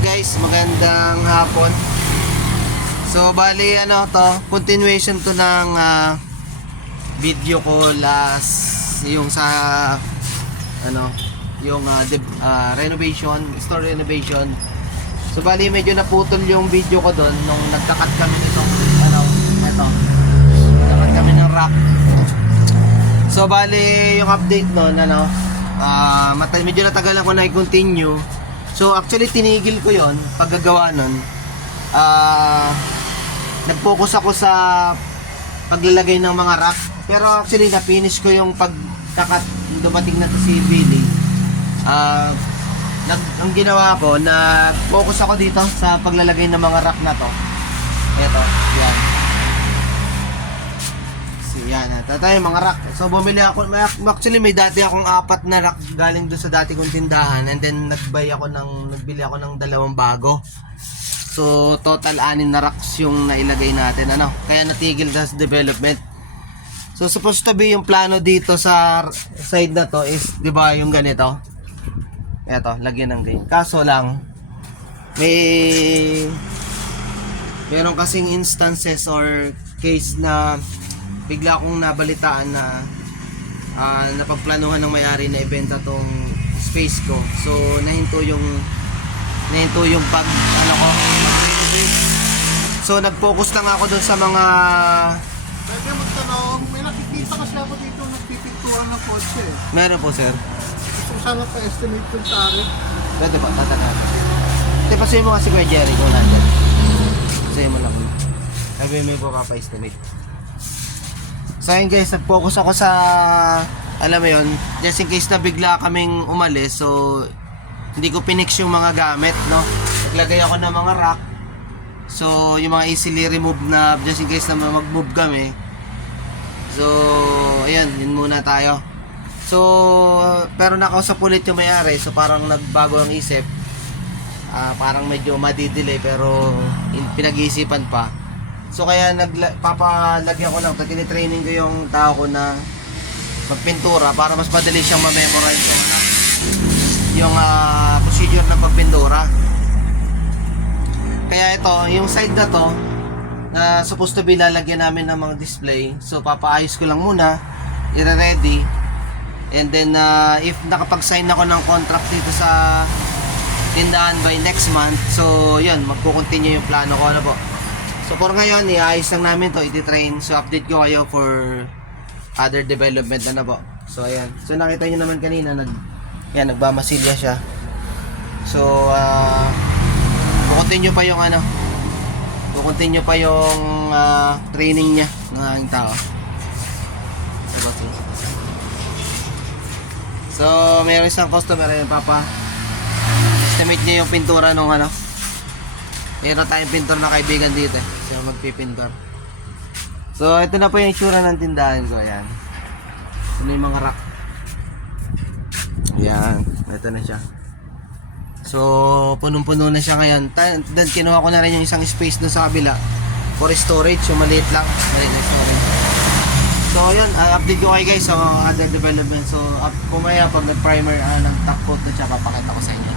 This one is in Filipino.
Hi guys, magandang hapon. So bali ano to, continuation to ng video ko last yung sa ano, yung renovation, store renovation. So bali medyo naputol yung video ko doon nung nagkakat kami nito. Ano, ito. Nagkakat kami ng rack. So bali yung update noon ano, medyo natagalan ko na i-continue. So actually tinigil ko yon paggagawa nun. Nag-focus ako sa paglalagay ng mga rack. Pero actually na-finish ko yung pagkakat. Dumating na to si Billy. Ang ginawa ko, nag-focus ako dito sa paglalagay ng mga rack na to. Ito, yan. So yan, ito yung mga rack. So bumili ako, actually may dati akong 4 na rack galing doon sa dati kong tindahan. And then nagbili ako ng 2 bago. So total 6 na racks yung nailagay natin, ano. Kaya natigil sa development. So supposed to be yung plano dito sa side na to is, 'di ba, yung ganito. Eto, lagyan ng ganyan. Kaso lang meron kasing instances or case na bigla akong nabalitaan na napagplanuhan ng may-ari na ibenta tong space ko. So nahinto yung pag ano ko. So nag-focus lang ako dun sa mga. Pwede magtanong, may nakikita kasi ako dito nagpipinturan ng kotse. Meron po, sir. Gusto ko sana pa-estimate yung tarif. Pwede ba? Tatanaw. Ito, pasuyin mo kasi Kuya Jerry kung nandyan. Pasuyin mo lang. Sabi mo po pa-estimate. So ayun guys, nag-focus ako sa, alam mo yun, just in case na bigla kaming umalis. So hindi ko pinix yung mga gamit, no. Naglagay ako ng mga rack. So yung mga easily remove na just in case na mag-move kami. So ayan, yun muna tayo. So pero nakausap ulit yung may-ari. So parang nagbago ang isip. Parang medyo madidelay pero pinag-iisipan pa. So kaya papalagyan ko lang, tinitraining ko yung tao ko na magpintura para mas madali siyang ma-memorize yung procedure ng pagpintura. Kaya ito, yung side na to na supposed to be lalagyan namin ng mga display. So papaayos ko lang muna, i-ready. And then if nakapag-sign ako ng contract dito sa tindahan by next month, so yun, magko-continue yung plano ko, ano po. So for ngayon, iayos lang namin to, iti-train. So update ko kayo for other development na po. So ayan. So nakita niyo naman kanina, nagbamasilya siya. So kukontinue pa yung kukontinue pa yung training niya ng aking tao. So mayroon isang customer yung estimate niya yung pintura nung meron tayong pintor na kaibigan dito siya magpipintor. So ito na po yung itsura ng tindahan ko. Ayan, ito na yung mga rack. Ayan, ito na siya. So punong-puno na siya ngayon. Then kinuha ko na rin yung isang space doon sa kabila for storage, yung maliit na storage. So yun, update ko kayo guys sa other development. So kumaya pag nag-primer, nag-top coat na siya, papakita ko sa inyo.